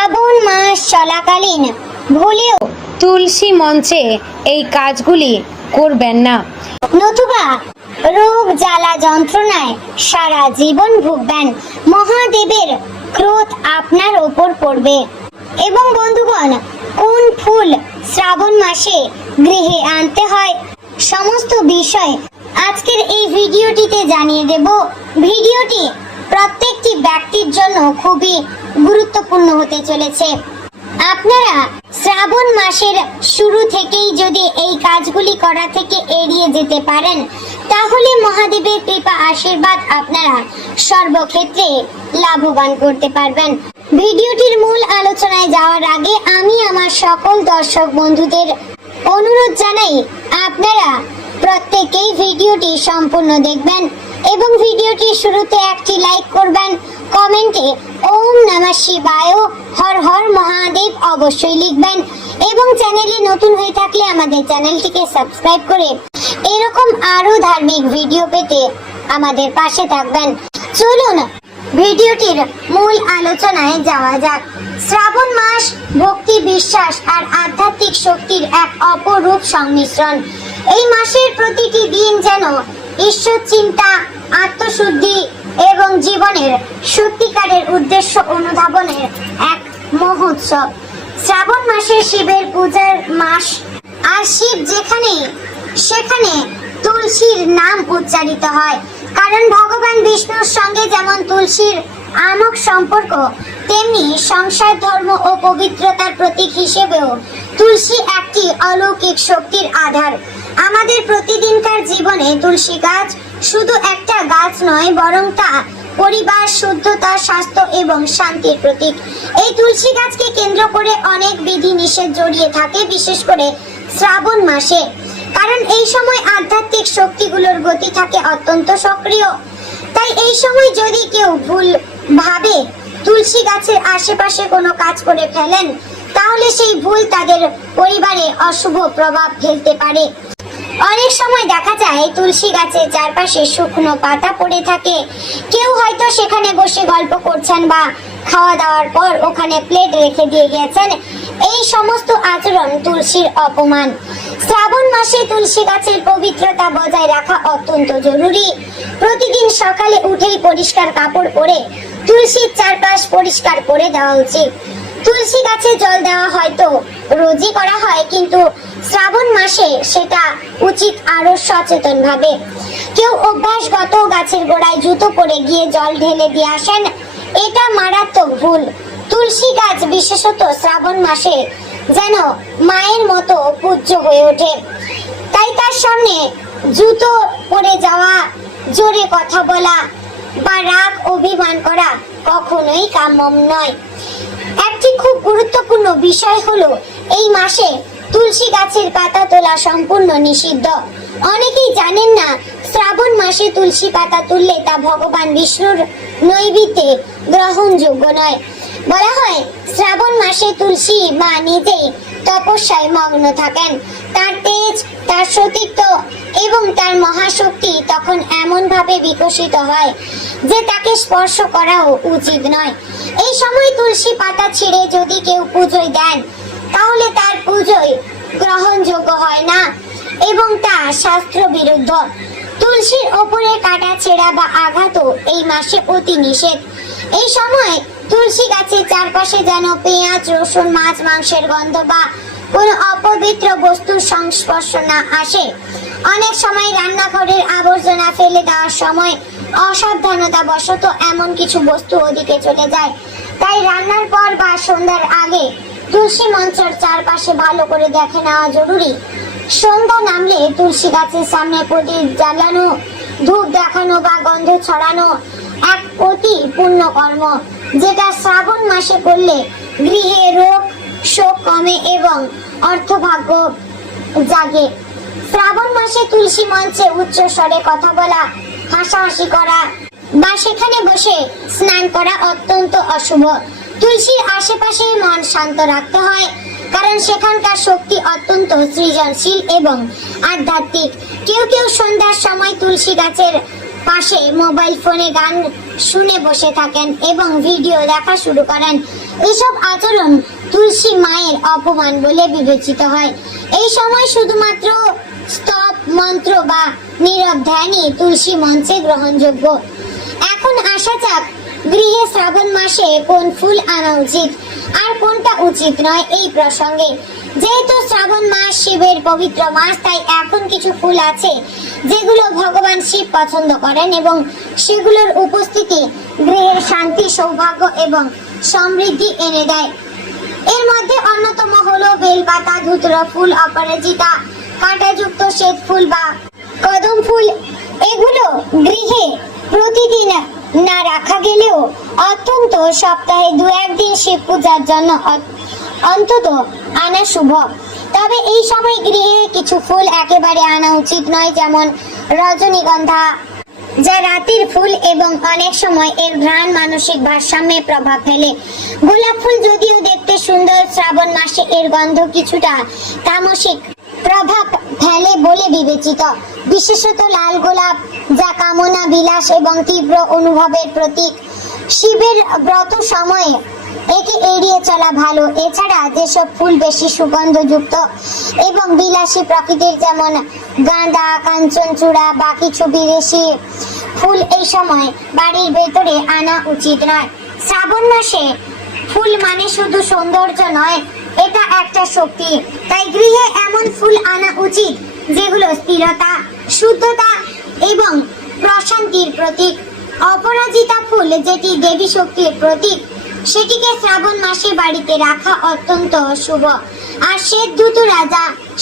শ্রাবণ মাস চলাকালীন ভুলেও তুলসী মঞ্চে এই কাজগুলি করবেন না, নতুবা রোগ জ্বালা যন্ত্রণায় সারা জীবন ভুগবেন। মহাদেবের ক্রোধ আপনার ওপর পড়বে। এবং বন্ধুগণ, কোন ফুল শ্রাবণ মাসে গৃহে আনতে হয় সমস্ত বিষয় আজকের এই ভিডিওটিতে জানিয়ে দেব। ভিডিওটি প্রত্যেকটি ব্যক্তির জন্য খুবই গুরুত্বপূর্ণ হতে চলেছে। আপনারা শ্রাবণ মাসের শুরু থেকেই যদি এই কাজগুলি করা থেকে এড়িয়ে যেতে পারেন, তাহলে মহাদেবের কৃপা আশীর্বাদ আপনারা সর্বক্ষেত্রে লাভবান করতে পারবেন। ভিডিওটির মূল আলোচনায় যাওয়ার আগে আমি আমার সকল দর্শক বন্ধুদের অনুরোধ জানাই, আপনারা প্রত্যেকেই ভিডিওটি সম্পূর্ণ দেখবেন এবং ভিডিওটির শুরুতে একটি লাইক করবেন। কমেন্টে ওম নমঃ শিবায়, হর হর মহাদেব অবশ্যই লিখবেন এবং চ্যানেলে নতুন হয়ে থাকলে আমাদের চ্যানেলটিকে সাবস্ক্রাইব করে এরকম আরো ধার্মিক ভিডিও পেতে আমাদের পাশে থাকবেন। চলুন ভিডিওটির মূল আলোচনায় যাওয়া যাক। শ্রাবণ মাস ভক্তি, বিশ্বাস আর আধ্যাত্মিক শক্তির এক অপরূপ সংমিশ্রণ। এই মাসের প্রতিটি দিন যেন ঈশ্বর চিন্তা, আত্মশুদ্ধি এবং জীবনের সত্যিকারের উদ্দেশ্য অনুধাবনের এক মহোৎসব। শ্রাবণ মাসে শিবের পূজার মাস, আর শিব যেখানে সেখানে তুলসীর নাম উচ্চারিত হয়। কারণ ভগবান বিষ্ণুর সঙ্গে যেমন তুলসীর আমক সম্পর্ক, তেমনি সংসার, ধর্ম ও পবিত্রতার প্রতীক হিসেবেও তুলসী একটি অলৌকিক শক্তির আধার। আমাদের প্রতিদিনকার জীবনে তুলসী গাছ শুধু একটা গাছ নয়, বরং তা পরিবার, শুদ্ধতা, স্বাস্থ্য এবং শান্তির প্রতীক। এই তুলসী গাছকে কেন্দ্র করে অনেক বিধি নিষেধ জড়িয়ে থাকে, বিশেষ করে শ্রাবণ মাসে। কারণ এই সময় আধ্যাত্মিক শক্তিগুলোর গতি থাকে অত্যন্ত সক্রিয়। তাই এই সময় যদি কেউ ভুল ভাবে তুলসী গাছের আশেপাশে কোনো কাজ করে ফেলেন, তাহলে সেই ভুল তাদের পরিবারে অশুভ প্রভাব ফেলতে পারে। অনেক সময় দেখা যায় তুলসী গাছের চারপাশে শুকনো পাতা পড়ে থাকে। কেউ হয়তো সেখানে বসে গল্প করছেন বা খাওয়া দাওয়ার পর ওখানে প্লেট রেখে দিয়ে গেছেন। এই সমস্ত আচরণ তুলসীর অপমান। শ্রাবণ মাসে তুলসী গাছের পবিত্রতা বজায় রাখা অত্যন্ত জরুরি। প্রতিদিন সকালে উঠেই পরিষ্কার কাপড় পরে তুলসীর চারপাশ পরিষ্কার করে দেওয়া উচিত। তুলসী গাছে জল দেওয়া হয়তো রোজই করা হয়, কিন্তু শ্রাবণ মাসে সেটা উচিত আরো সচেতন ভাবে। কেউ অভ্যাসগত গাছের গোড়ায় জুতো পরে গিয়ে জল ঢেলে দিয়ে আসেন, এটা মারাত্মক ভুল। তুলসী গাছ বিশেষত শ্রাবণ মাসে যেন মায়ের মতো পূজ্য হয়ে ওঠে। তাই তার সামনে জুতো পরে যাওয়া, জোরে কথা বলা বা রাগ অভিমান করা কখনোই কাম্য নয়। একটি খুব গুরুত্বপূর্ণ বিষয় হলো, এই মাসে তুলসী গাছের পাতা তোলা সম্পূর্ণ নিষিদ্ধ। অনেকেই জানেন না, শ্রাবণ মাসে তুলসী পাতা তুললে তা ভগবান বিষ্ণুর নৈবেদ্যে গ্রহণযোগ্য নয়। বলা হয়, শ্রাবণ মাসে তুলসী মা নিজেই তপস্যায় মগ্ন থাকেন। তার তেজ, তার সতীত্ব এবং তার মহাশক্তি তখন এমন ভাবে বিকশিত হয় যে তাকে স্পর্শ করাও উচিত নয়। এই সময় তুলসী পাতা ছিঁড়ে যদি কেউ পুজোয় দেন, তাহলে তার পুজোয় গ্রহণযোগ্য হয় না এবং তা শাস্ত্র বিরুদ্ধ। তুলসীর ওপরে কাটা ছেঁড়া বা আঘাতও এই মাসে অতি নিষেধ। এই সময় তুলসী গাছের চারপাশে যেন পেঁয়াজ, রসুন, মাছ, মাংসের গন্ধ বা কোনো অপবিত্র বস্তুর সংস্পর্শ না আসে। অনেক সময় রান্নাঘরের আবর্জনা ফেলে দেওয়ার সময় অসাবধানতা বশত এমন কিছু বস্তু ওদিকে চলে যায়। তাই রান্নার পর বা সন্ধ্যার আগে তুলসী মঞ্চের চারপাশে ভালো করে দেখে নেওয়া জরুরি। সন্ধ্যা নামলে তুলসী গাছের সামনে প্রদীপ জ্বালানো, ধূপ দেখানো বা গন্ধ ছড়ানো এক অতি পুণ্য কর্ম, যেটা শ্রাবণ মাসে করলে গৃহে রোগ শোক কমে এবং অর্থভাগ্য জাগে। শ্রাবণ মাসে তুলসী মঞ্চে উচ্চ স্বরে কথা বলা, হাসাহাসি করা বা সেখানে বসে স্নান করা অত্যন্ত অশুভ। তুলসীর আশেপাশে মন শান্ত রাখতে হয়, কারণ সেখানকার শক্তি অত্যন্ত সৃজনশীল এবং আধ্যাত্মিক। কেউ কেউ সন্ধ্যার সময় তুলসী গাছের পাশে মোবাইল ফোনে গান শুনে বসে থাকেন এবং ভিডিও দেখা শুরু করেন। এসব আচরণ তুলসী মায়ের অপমান বলে বিবেচিত হয়। এই সময় শুধুমাত্র স্তব মন্ত্র বা নীরব ধ্যানই তুলসী মঞ্চে গ্রহণযোগ্য। এখন আসা যাক গৃহে শ্রাবণ মাসে কোন ফুল আনা উচিত আর কোনটা উচিত নয় এই প্রসঙ্গে। যেহেতু শ্রাবণ মাস শিবের পবিত্র মাস, তাই এখন কিছু ফুল আছে যেগুলো ভগবান শিব পছন্দ করেন এবং সেগুলোর উপস্থিতি গৃহের শান্তি, সৌভাগ্য এবং সমৃদ্ধি এনে দেয়। এর মধ্যে অন্যতম হলো বেলপাতা, ধুতরা ফুল, অপরাজিতা, কাঁটাযুক্ত শ্বেত ফুল বা কদম ফুল। এগুলো গৃহে প্রতিদিন না রাখা গেলেও অত্যন্ত সপ্তাহে 2-1 দিন শিব পূজার জন্য অন্তত আনা শুভ। তবে এই সময় গৃহে কিছু ফুল একেবারে আনা উচিত নয়, যেমন রজনীগন্ধা, যা রাতের ফুল এবং অনেক সময় এর ঘ্রাণ মানসিক ভারসাম্যে প্রভাব ফেলে। গোলাপ ফুল যদিও দেখতে সুন্দর, শ্রাবণ মাসে এর গন্ধ কিছুটা তামসিক প্রভাব ফেলে বলে বিবেচিত। বিশেষত লাল গোলাপ, যা কামনা, বিলাস এবং তীব্র অনুভবের প্রতীক। শিবের ব্রত সময়ে একে এড়িয়ে চলা ভালো। এছাড়া যেসব ফুল বেশি সুগন্ধযুক্ত এবং বিলাসী প্রকৃতির, যেমন গাঁদা, কাঞ্চনচূড়া বা কিছু বিদেশি ফুল, এই সময় বাড়ির ভেতরে আনা উচিত নয়। শ্রাবণ মাসে ফুল মানে শুধু সৌন্দর্য নয়, এটা একটা শক্তি। তাই গৃহে এমন ফুল আনা উচিত যেগুলো স্থিরতা, শুদ্ধতা এবং প্রশান্তির প্রতীক। অপরাজিতা ফুল, যেটি দেবী শক্তির প্রতীক, সেটিকে শ্রাবণ মাসে বাড়িতে রাখা অত্যন্ত শুভ। আর শ্বেত ধুতুরা,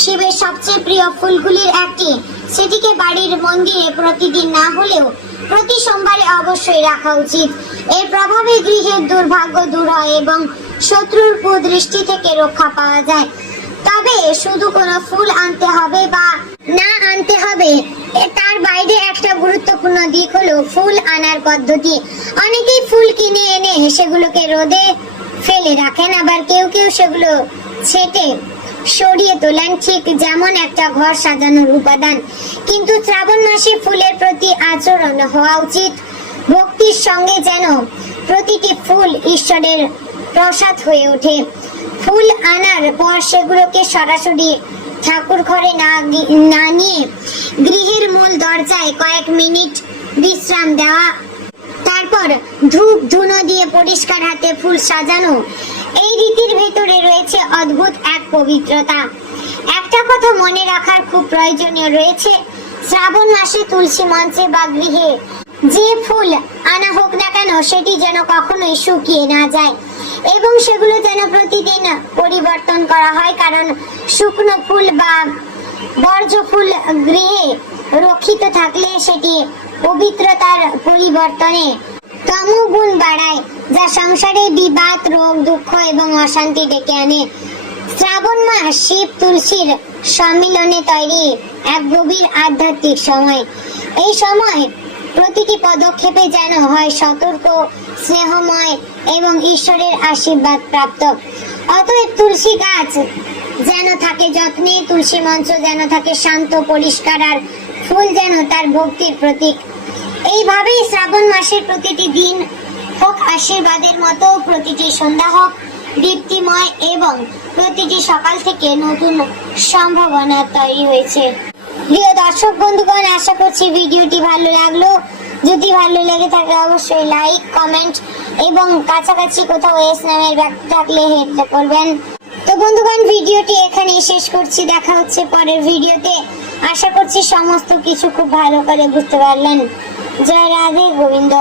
শিবের সবচেয়ে প্রিয় ফুলগুলির একটি, সেটিকে বাড়ির মন্দিরে প্রতিদিন না হলেও প্রতি সোমবারে অবশ্যই রাখা উচিত। এর প্রভাবে গৃহের দুর্ভাগ্য দূর হয় এবং শত্রুর কুদৃষ্টি থেকে রক্ষা পাওয়া যায়। তবে শুধু কোনো ফুল আনতে হবে বা না আনতে হবে তার বাইরে একটা গুরুত্বপূর্ণ দিক হলো ফুল আনার পদ্ধতি। অনেকেই ফুল কিনে এনে সেগুলোকে রোদে ফেলে রাখেন, আবার কেউ কেউ সেগুলো ছেটে সরিয়ে তোলেন, ঠিক যেমন একটা ঘর সাজানোর উপাদান। কিন্তু শ্রাবণ মাসে ফুলের প্রতি আচরণ হওয়া উচিত ভক্তির সঙ্গে, যেন প্রতিটি ফুল ঈশ্বরের প্রসাদ হয়ে ওঠে। ফুল আনার পর সেগুলোকে সরাসরি ঠাকুর ঘরে না নিয়ে গৃহের মূল দরজায় কয়েক মিনিট বিশ্রাম দেওয়া, তারপর ধূপ ধুনো দিয়ে পরিষ্কার হাতে ফুল সাজানো, এই রীতির ভেতরে রয়েছে অদ্ভুত এক পবিত্রতা। একটা কথা মনে রাখার খুব প্রয়োজনীয় রয়েছে, শ্রাবণ মাসে তুলসী মঞ্চে বা গৃহে যে ফুল আনা হোক না কেন, সেটি যেন কখনোই শুকিয়ে না যায় এবং সেগুলো যেন প্রতিদিন পরিবর্তন করা হয়, কারণ শুকনো ফুল বা বর্জ্য ফুল গৃহে রক্ষিত থাকলে সেটি পবিত্রতার পরিবর্তনে তমগুণ বাড়ায়, যা সংসারে বিবাদ, রোগ, দুঃখ এবং অশান্তি ডেকে আনে। শ্রাবণ মাস শিব তুলসীর সম্মিলনে তৈরি এক গভীর আধ্যাত্মিক সময়। এই সময় প্রতিটি পদক্ষেপে যেন হয় সতর্ক, স্নেহময় এবং ঈশ্বরের আশীর্বাদ প্রাপ্ত। অতএব তুলসী গাছ যেন থাকে যত্নে, তুলসী মঞ্চ যেন থাকে শান্ত, পরিষ্কার, আর ফুল যেন তার ভক্তির প্রতীক। এইভাবেই শ্রাবণ মাসের প্রতিটি দিন হোক আশীর্বাদের মতো, প্রতিটি সন্ধ্যা হোক দীপ্তিময় এবং প্রতিটি সকাল থেকে নতুন সম্ভাবনা তৈরি হয়েছে। প্রিয় দর্শক বন্ধুগণ, আশা করছি ভিডিওটি ভালো লাগলো। যদি ভালো লেগে থাকে অবশ্যই লাইক, কমেন্ট এবং কাছাকাছি কোথাও এস নামের ব্যক্তি থাকলে হেড করবেন। তো বন্ধুগণ, ভিডিওটি এখানে শেষ করছি। দেখা হচ্ছে পরের ভিডিওতে। আশা করছি সমস্ত কিছু খুব ভালো করে বুঝতে পারলেন। জয় রাধে গোবিন্দ।